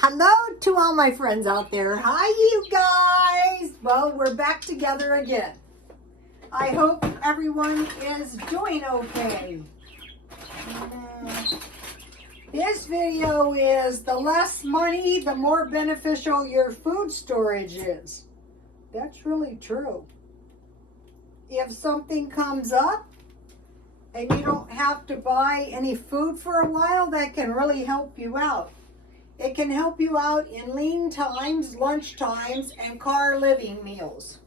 Hello to all my friends out there. Hi, you guys. Well, we're back together again. I hope everyone is doing okay. This video is the less money, the more beneficial your food storage is. That's really true. If something comes up and you don't have to buy any food for a while, that can really help you out. It can help you out in lean times, lunch times, and car living meals.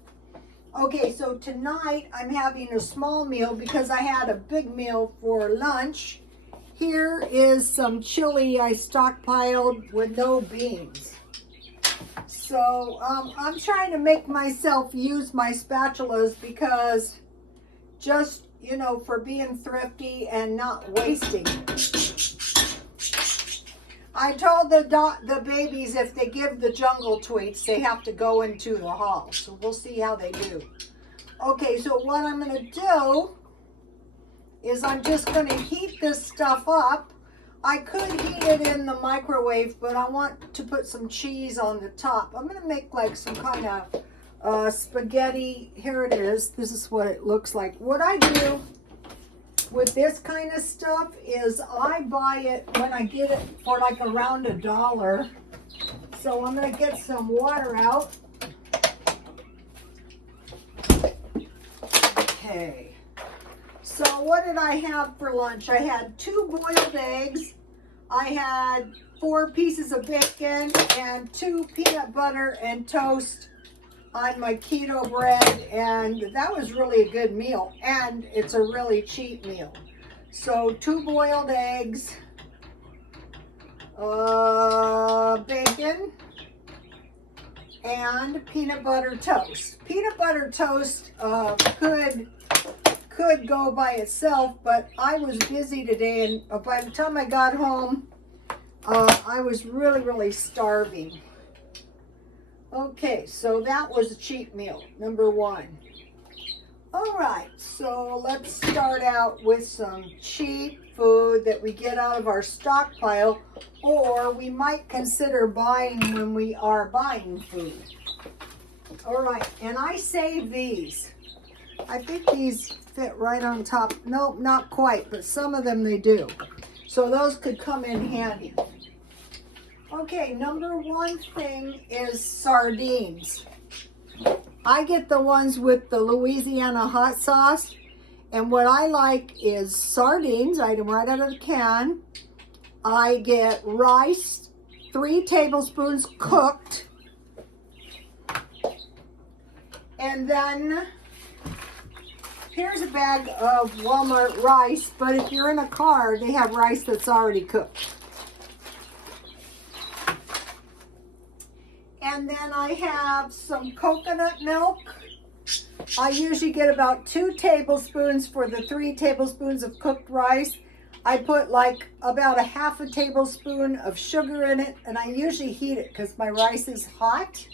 Okay, so tonight I'm having a small meal because I had a big meal for lunch. Here is some chili I stockpiled with no beans. So I'm trying to make myself use my spatulas because just, you know, for being thrifty and not wasting. I told the babies if they give the jungle tweets, they have to go into the hall. So we'll see how they do. Okay, so what I'm going to do is I'm just going to heat this stuff up. I could heat it in the microwave, but I want to put some cheese on the top. I'm going to make like some kind of spaghetti. Here it is. This is what it looks like. What I do with this kind of stuff is I buy it when I get it for like around $1. So I'm going to get some water out. Okay. So what did I have for lunch? I had 2 boiled eggs. I had 4 pieces of bacon and 2 peanut butter and toast on my keto bread, and that was really a good meal, and it's a really cheap meal. So 2 boiled eggs, bacon, and peanut butter toast. Peanut butter toast could go by itself, but I was busy today, and by the time I got home, I was really starving. Okay, so that was a cheap meal, number 1. All right, so let's start out with some cheap food that we get out of our stockpile, or we might consider buying when we are buying food. All right, and I save these. I think these fit right on top. Nope, not quite, but some of them they do. So those could come in handy. Okay, number 1 thing is sardines. I get the ones with the Louisiana hot sauce. And what I like is sardines. I get them right out of the can. I get rice, 3 tablespoons cooked. And then here's a bag of Walmart rice. But if you're in a car, they have rice that's already cooked. And then I have some coconut milk. I usually get about 2 tablespoons for the 3 tablespoons of cooked rice. I put like about a half a tablespoon of sugar in it, and I usually heat it because my rice is hot.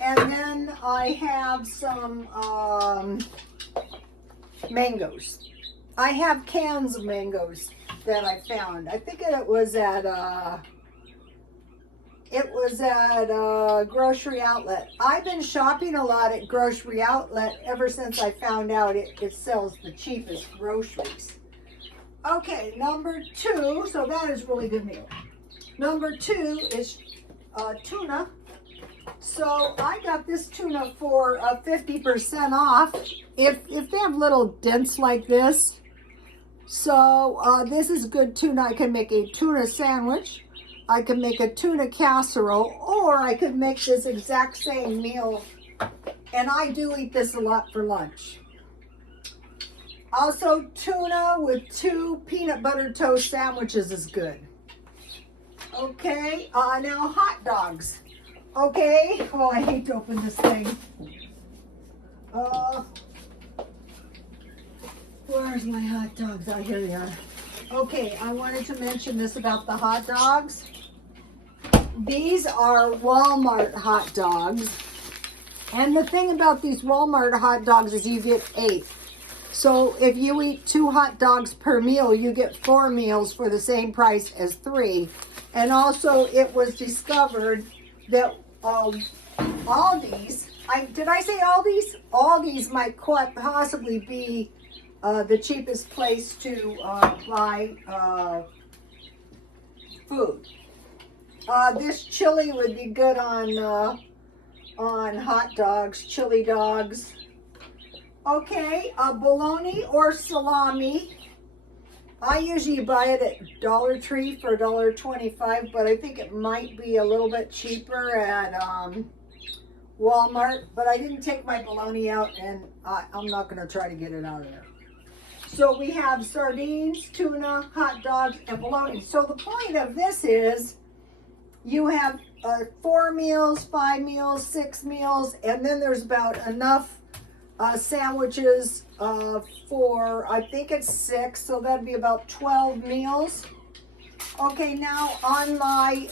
And then I have some mangoes. I have cans of mangoes that I found. I think it was at Grocery Outlet. I've been shopping a lot at Grocery Outlet ever since I found out it sells the cheapest groceries. Okay, number 2, so that is really good meal. Number 2 is tuna. So I got this tuna for 50% off. If they have little dents like this. So this is good tuna. I can make a tuna sandwich. I could make a tuna casserole, or I could make this exact same meal, and I do eat this a lot for lunch. Also, tuna with 2 peanut butter toast sandwiches is good. Okay, now hot dogs. Okay, well, I hate to open this thing. Where's my hot dogs? Oh, here they are. Okay, I wanted to mention this about the hot dogs. These are Walmart hot dogs. And the thing about these Walmart hot dogs is you get 8. So if you eat 2 hot dogs per meal, you get 4 meals for the same price as 3. And also it was discovered that Aldi's, did I say Aldi's? Aldi's might quite possibly be the cheapest place to buy food. This chili would be good on hot dogs, chili dogs. Okay, bologna or salami. I usually buy it at Dollar Tree for $1.25, but I think it might be a little bit cheaper at Walmart. But I didn't take my bologna out, and I'm not going to try to get it out of there. So we have sardines, tuna, hot dogs, and bologna. So the point of this is you have 4 meals, 5 meals, 6 meals, and then there's about enough sandwiches for, I think it's 6, so that'd be about 12 meals. Okay, now on my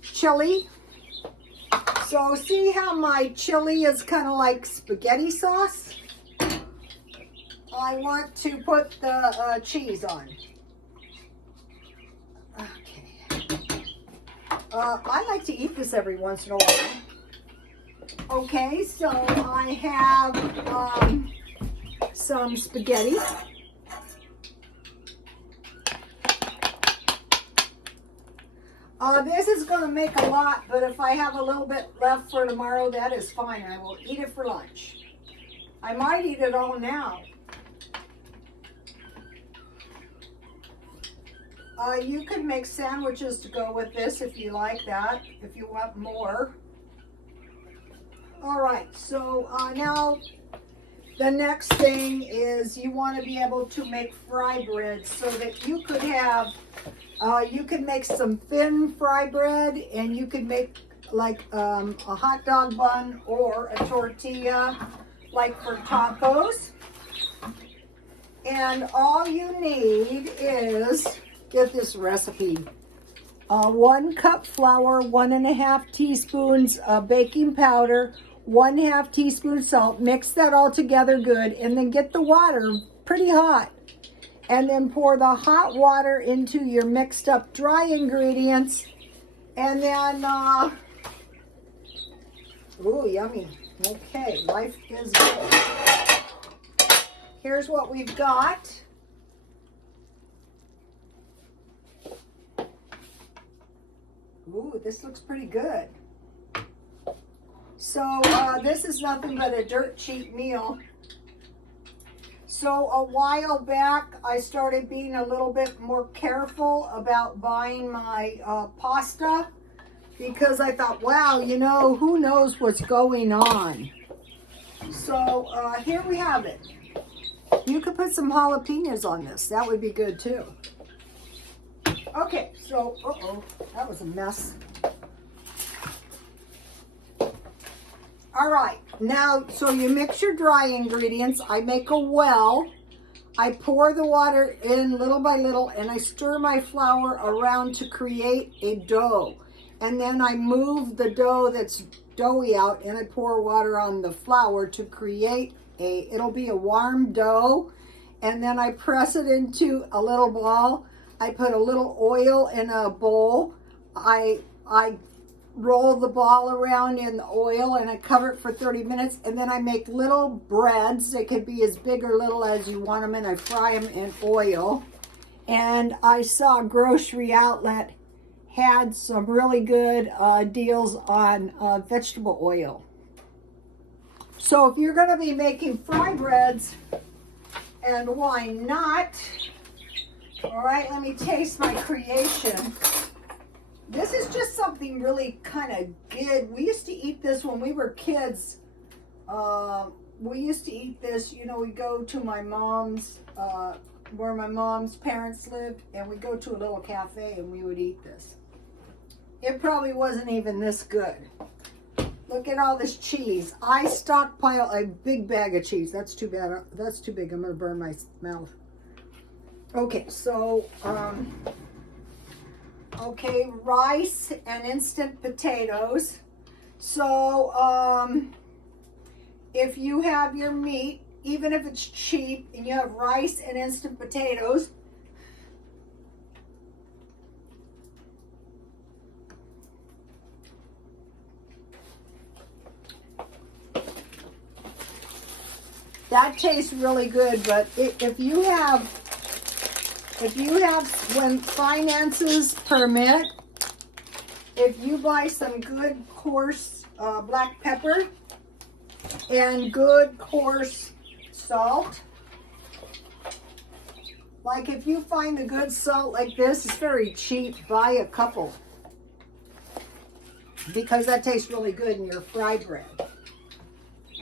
chili. So see how my chili is kind of like spaghetti sauce? I want to put the cheese on. Okay. I like to eat this every once in a while. Okay, so I have some spaghetti. This is going to make a lot, but if I have a little bit left for tomorrow, that is fine. I will eat it for lunch. I might eat it all now. You could make sandwiches to go with this if you like that, if you want more. All right, so now the next thing is you want to be able to make fry bread so that you could have, you can make some thin fry bread, and you could make like a hot dog bun or a tortilla like for tacos. And all you need is, get this recipe. 1 cup flour, 1.5 teaspoons baking powder, 1/2 teaspoon salt. Mix that all together good, and then get the water pretty hot. And then pour the hot water into your mixed up dry ingredients. And then, ooh, yummy. Okay, life is good. Here's what we've got. Ooh, this looks pretty good. So this is nothing but a dirt cheap meal. So a while back, I started being a little bit more careful about buying my pasta, because I thought, wow, you know, who knows what's going on. So here we have it. You could put some jalapenos on this. That would be good too. Okay, so, that was a mess. All right, now, so you mix your dry ingredients. I make a well. I pour the water in little by little, and I stir my flour around to create a dough. And then I move the dough that's doughy out, and I pour water on the flour to create it'll be a warm dough. And then I press it into a little ball. I put a little oil in a bowl. I roll the ball around in the oil, and I cover it for 30 minutes, and then I make little breads. They could be as big or little as you want them, and I fry them in oil. And I saw a grocery outlet had some really good deals on vegetable oil. So if you're going to be making fry breads, and why not? All right, let me taste my creation. This is just something really kind of good. We used to eat this when we were kids. We used to eat this, you know, we go to my mom's, where my mom's parents lived, and we go to a little cafe and we would eat this. It probably wasn't even this good. Look at all this cheese. I stockpile a big bag of cheese. That's too bad. That's too big. I'm going to burn my mouth. Okay, so, okay, rice and instant potatoes. So, if you have your meat, even if it's cheap, and you have rice and instant potatoes, That tastes really good, but if you have, when finances permit, if you buy some good coarse black pepper and good coarse salt, like if you find a good salt like this, it's very cheap, buy a couple, because that tastes really good in your fry bread.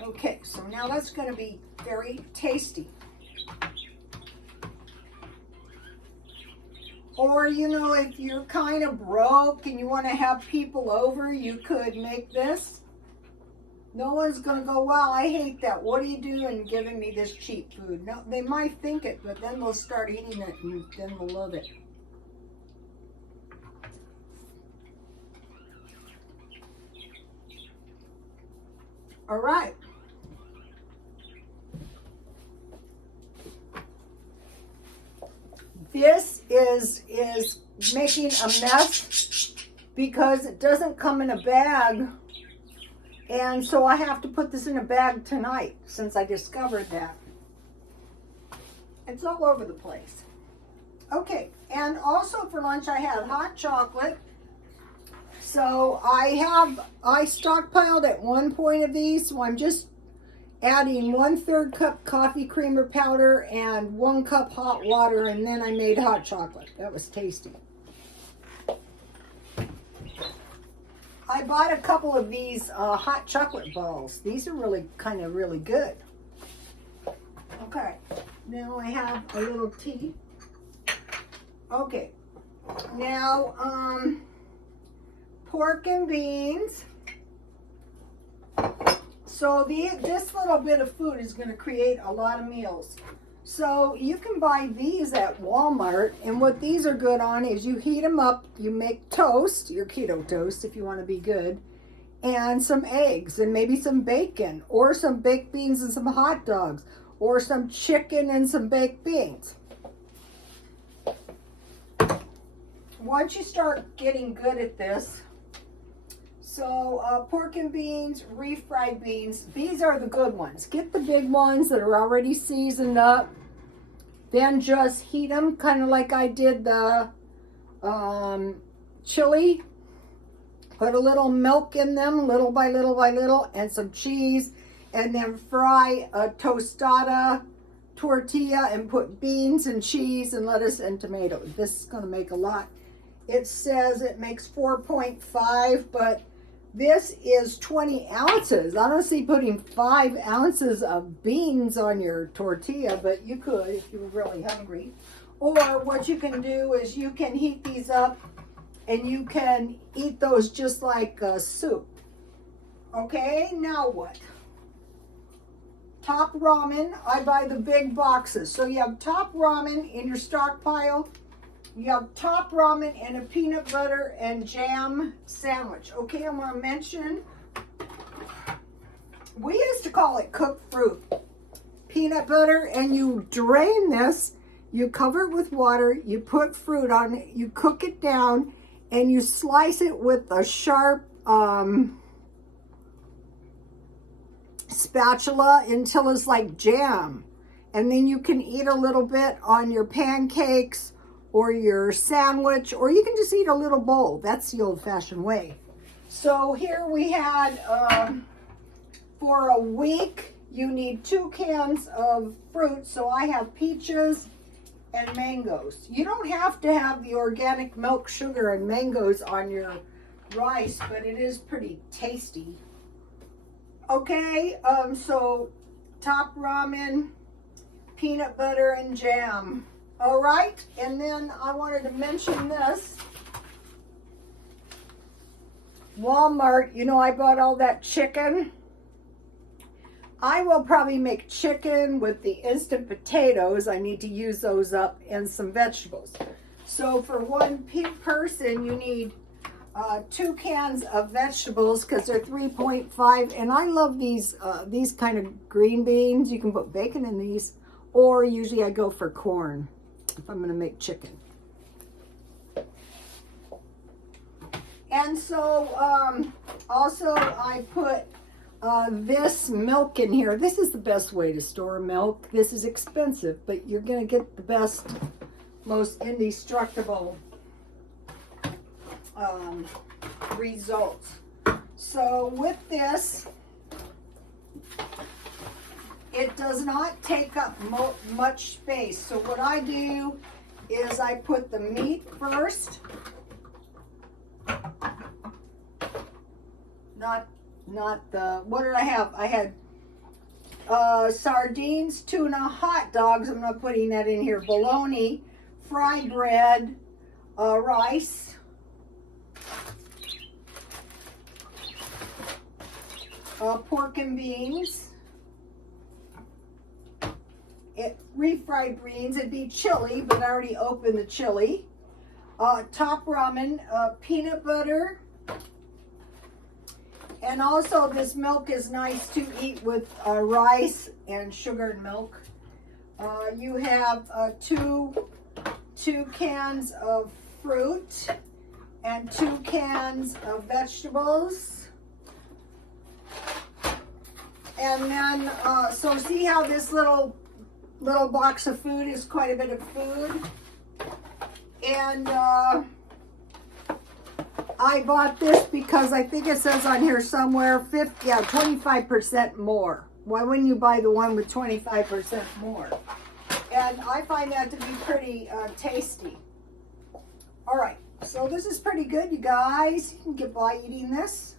Okay, so now that's going to be very tasty. Or, you know, if you're kind of broke and you want to have people over, you could make this. No one's going to go, wow, I hate that. What are you doing giving me this cheap food? No, they might think it, but then they'll start eating it and then they'll love it. All right. This is making a mess because it doesn't come in a bag. And so I have to put this in a bag tonight since I discovered that. It's all over the place. Okay, and also for lunch I had hot chocolate. So I stockpiled at one point of these, so I'm just adding 1/3 cup coffee creamer powder and 1 cup hot water, and then I made hot chocolate. That was tasty. I bought a couple of these hot chocolate balls. These are really good. Okay, now I have a little tea. Okay, now pork and beans. So this little bit of food is going to create a lot of meals. So you can buy these at Walmart, and what these are good on is you heat them up, you make toast, your keto toast if you want to be good, and some eggs, and maybe some bacon, or some baked beans and some hot dogs, or some chicken and some baked beans. Once you start getting good at this, so pork and beans, refried beans, these are the good ones. Get the big ones that are already seasoned up. Then just heat them kind of like I did the chili. Put a little milk in them, little by little by little, and some cheese. And then fry a tostada tortilla and put beans and cheese and lettuce and tomato. This is going to make a lot. It says it makes 4.5, but this is 20 ounces. I don't see putting 5 ounces of beans on your tortilla, but you could if you were really hungry. Or what you can do is you can heat these up and you can eat those just like soup. Okay, now what? Top ramen. I buy the big boxes. So you have top ramen in your stockpile. You have top ramen and a peanut butter and jam sandwich. Okay, I'm going to mention, we used to call it cooked fruit. Peanut butter, and you drain this, you cover it with water, you put fruit on it, you cook it down, and you slice it with a sharp spatula until it's like jam. And then you can eat a little bit on your pancakes or your sandwich, or you can just eat a little bowl. That's the old-fashioned way. So here we had, for a week, you need 2 cans of fruit. So I have peaches and mangoes. You don't have to have the organic milk, sugar, and mangoes on your rice, but it is pretty tasty. Okay, so top ramen, peanut butter, and jam. All right, and then I wanted to mention this. Walmart, you know, I bought all that chicken. I will probably make chicken with the instant potatoes. I need to use those up, and some vegetables. So for one person, you need 2 cans of vegetables because they're 3.5. And I love these kind of green beans. You can put bacon in these, or usually I go for corn if I'm going to make chicken. And so also I put this milk in here. This is the best way to store milk. This is expensive, but you're going to get the best, most indestructible results. So with this, it does not take up much space. So what I do is I put the meat first. Not the, what did I have? I had sardines, tuna, hot dogs. I'm not putting that in here. Bologna, fried bread, rice, pork and beans, refried beans. It'd be chili, but I already opened the chili. Top ramen, peanut butter. And also this milk is nice to eat with rice and sugar and milk. You have two cans of fruit and 2 cans of vegetables. And then, so see how this little box of food is quite a bit of food. And I bought this because I think it says on here somewhere 25% more. Why wouldn't you buy the one with 25% more? And I find that to be pretty tasty. All right, so this is pretty good, you guys. You can get by eating this.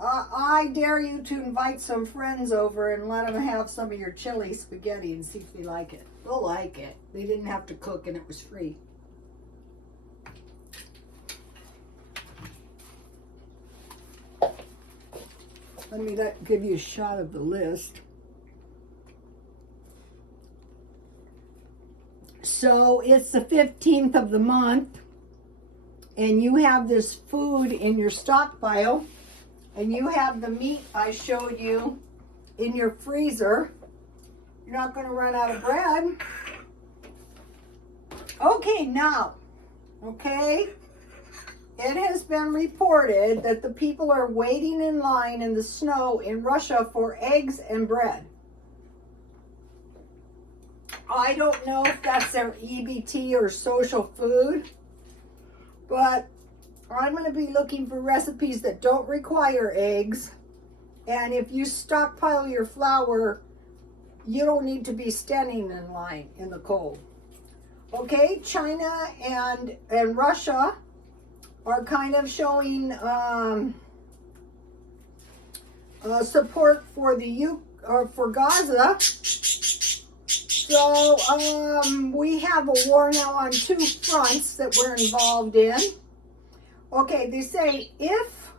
I dare you to invite some friends over and let them have some of your chili spaghetti and see if they like it. They'll like it. They didn't have to cook and it was free. Let me give you a shot of the list. So it's the 15th of the month, and you have this food in your stockpile, and you have the meat I showed you in your freezer. You're not going to run out of bread. Okay, now, okay? It has been reported that the people are waiting in line in the snow in Russia for eggs and bread. I don't know if that's their EBT or social food, but I'm going to be looking for recipes that don't require eggs. And if you stockpile your flour, you don't need to be standing in line in the cold. Okay, China and Russia are kind of showing support for for Gaza. So we have a war now on 2 fronts that we're involved in. Okay, they say if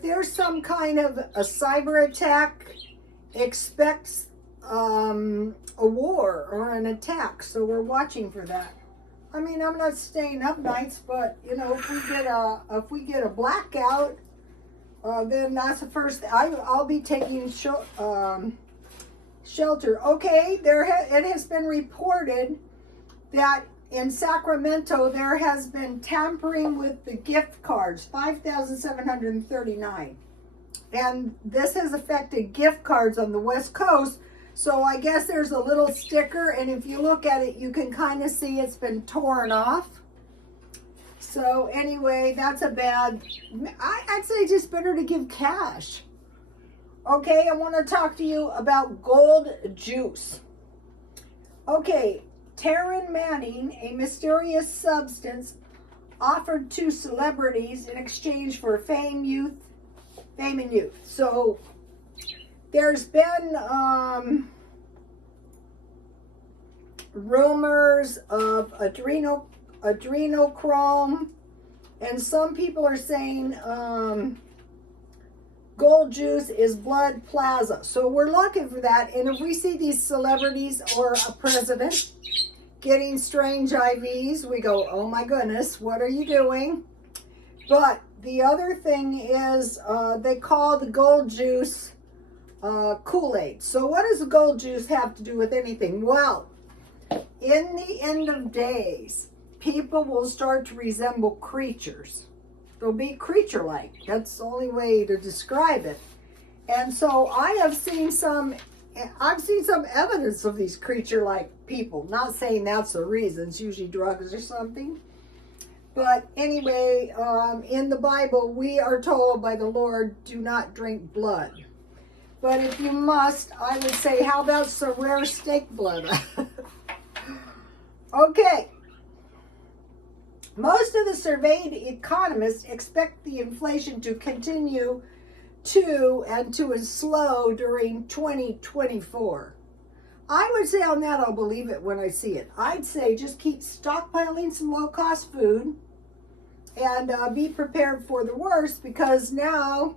there's some kind of a cyber attack, expect a war or an attack. So we're watching for that. I mean, I'm not staying up nights, but you know, if we get a blackout, then that's the first. I'll be taking shelter. Okay, it has been reported that in Sacramento there has been tampering with the gift cards, 5,739, and this has affected gift cards on the West Coast. So I guess there's a little sticker, and if you look at it, you can kind of see it's been torn off. So anyway, that's a bad, I'd say just better to give cash. Okay, I want to talk to you about gold juice. Okay, Taryn Manning, a mysterious substance offered to celebrities in exchange for fame and youth. So there's been rumors of adrenochrome, and some people are saying gold juice is blood plasma. So we're looking for that, and if we see these celebrities or a president getting strange IVs, we go, oh my goodness, what are you doing? But the other thing is they call the gold juice Kool-Aid. So what does the gold juice have to do with anything? Well, in the end of days, people will start to resemble creatures. They'll be creature-like. That's the only way to describe it. And so I've seen some evidence of these creature-like people. Not saying that's the reason. It's usually drugs or something. But anyway, in the Bible, we are told by the Lord, do not drink blood. But if you must, I would say, how about some rare steak blood? Okay. Most of the surveyed economists expect the inflation to continue to slow during 2024. I would say on that, I'll believe it when I see it. I'd say just keep stockpiling some low-cost food and be prepared for the worst, because now,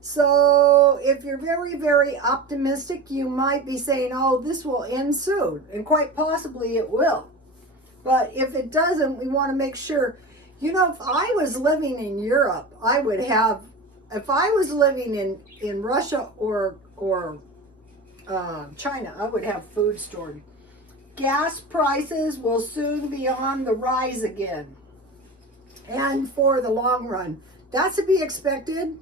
so if you're very, very optimistic, you might be saying, oh, this will end soon, and quite possibly it will. But if it doesn't, we want to make sure, if I was living in Europe, I would have, if I was living in Russia or China, I would have food stored. Gas prices will soon be on the rise again. And for the long run, that's to be expected.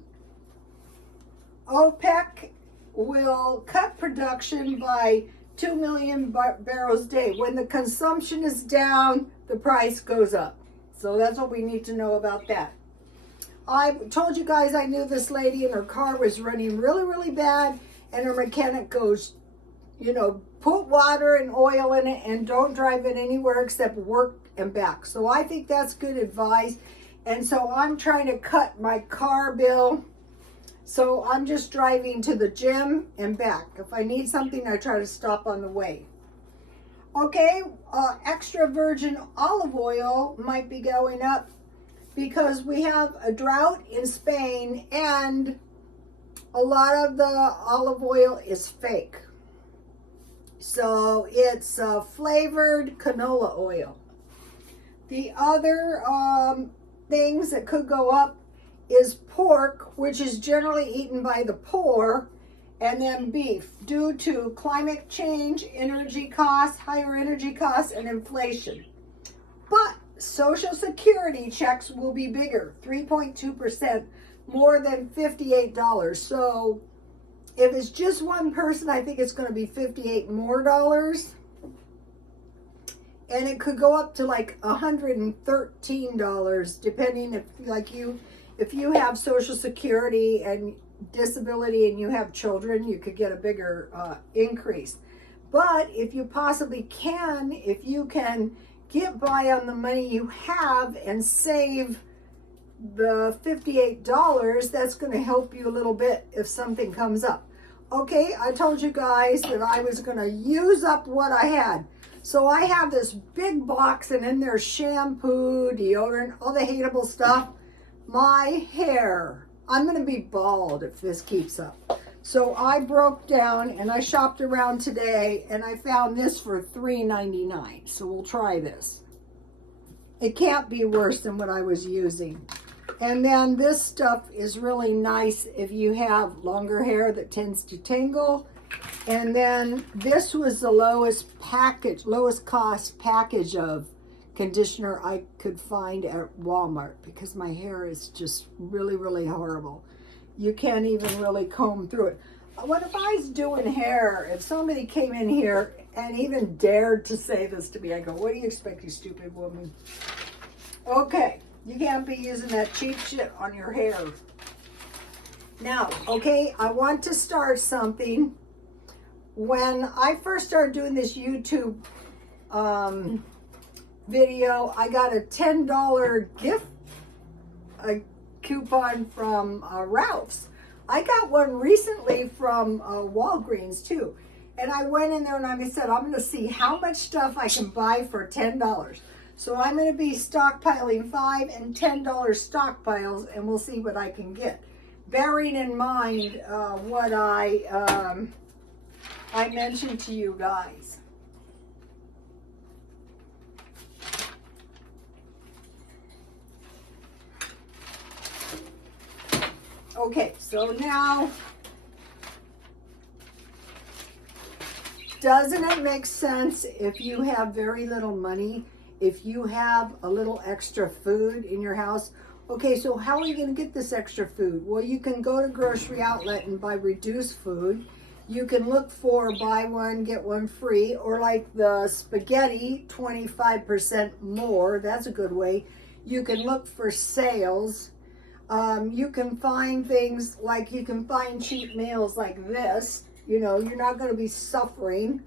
OPEC will cut production by 2 million barrels a day. When the consumption is down, the price goes up. So that's what we need to know about that. I told you guys I knew this lady and her car was running really, really bad, and her mechanic goes, put water and oil in it and don't drive it anywhere except work and back. So I think that's good advice. And so I'm trying to cut my car bill. So I'm just driving to the gym and back. If I need something, I try to stop on the way. Okay, extra virgin olive oil might be going up because we have a drought in Spain and a lot of the olive oil is fake. So it's flavored canola oil. The other things that could go up is pork, which is generally eaten by the poor, and then beef, due to climate change, energy costs, higher energy costs, and inflation. But Social Security checks will be bigger, 3.2%, more than $58. So if it's just one person, I think it's going to be $58 more. And it could go up to like $113, depending if you have Social Security and disability and you have children, you could get a bigger increase. But if you possibly can, if you can get by on the money you have and save the $58, that's going to help you a little bit if something comes up. Okay, I told you guys that I was going to use up what I had. So I have this big box, and in there's shampoo, deodorant, all the hateable stuff. My hair, I'm going to be bald if this keeps up. So I broke down and I shopped around today and I found this for $3.99. So we'll try this. It can't be worse than what I was using. And then this stuff is really nice if you have longer hair that tends to tangle. And then this was the lowest cost package of conditioner I could find at Walmart, because my hair is just really, really horrible. You can't even really comb through it. What if I was doing hair, if somebody came in here and even dared to say this to me, I go, what do you expect, you stupid woman? Okay, you can't be using that cheap shit on your hair. Now, okay, I want to start something. When I first started doing this YouTube video, I got a $10 gift coupon from Ralph's. I got one recently from Walgreens too. And I went in there and I said, I'm going to see how much stuff I can buy for $10. So I'm going to be stockpiling $5 and $10 stockpiles, and we'll see what I can get. Bearing in mind what I mentioned to you guys. Okay, so now, doesn't it make sense if you have very little money, if you have a little extra food in your house, Okay, so how are you going to get this extra food? Well, you can go to grocery outlet and buy reduced food. You can look for buy one, get one free, or like the spaghetti, 25% more. That's a good way. You can look for sales. You can find things like you can find cheap meals like this. You know, you're not going to be suffering.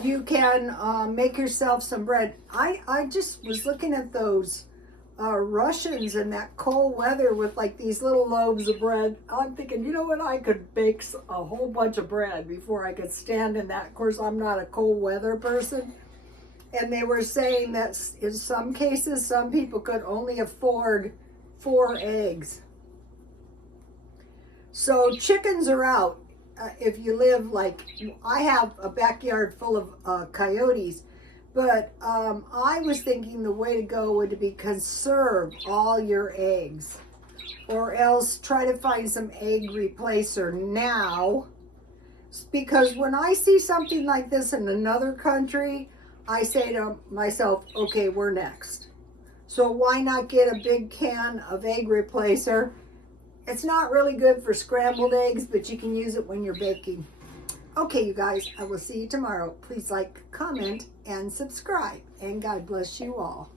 You can make yourself some bread. I just was looking at those Russians in that cold weather with like these little loaves of bread. I'm thinking, you know what, I could bake a whole bunch of bread before I could stand in that. Of course, I'm not a cold weather person. And they were saying that in some cases, some people could only afford 4 eggs. So chickens are out. If you live like, I have a backyard full of coyotes. But I was thinking the way to go would be conserve all your eggs, or else try to find some egg replacer now. Because when I see something like this in another country, I say to myself, okay, we're next. So why not get a big can of egg replacer? It's not really good for scrambled eggs, but you can use it when you're baking. Okay, you guys, I will see you tomorrow. Please like, comment, and subscribe. And God bless you all.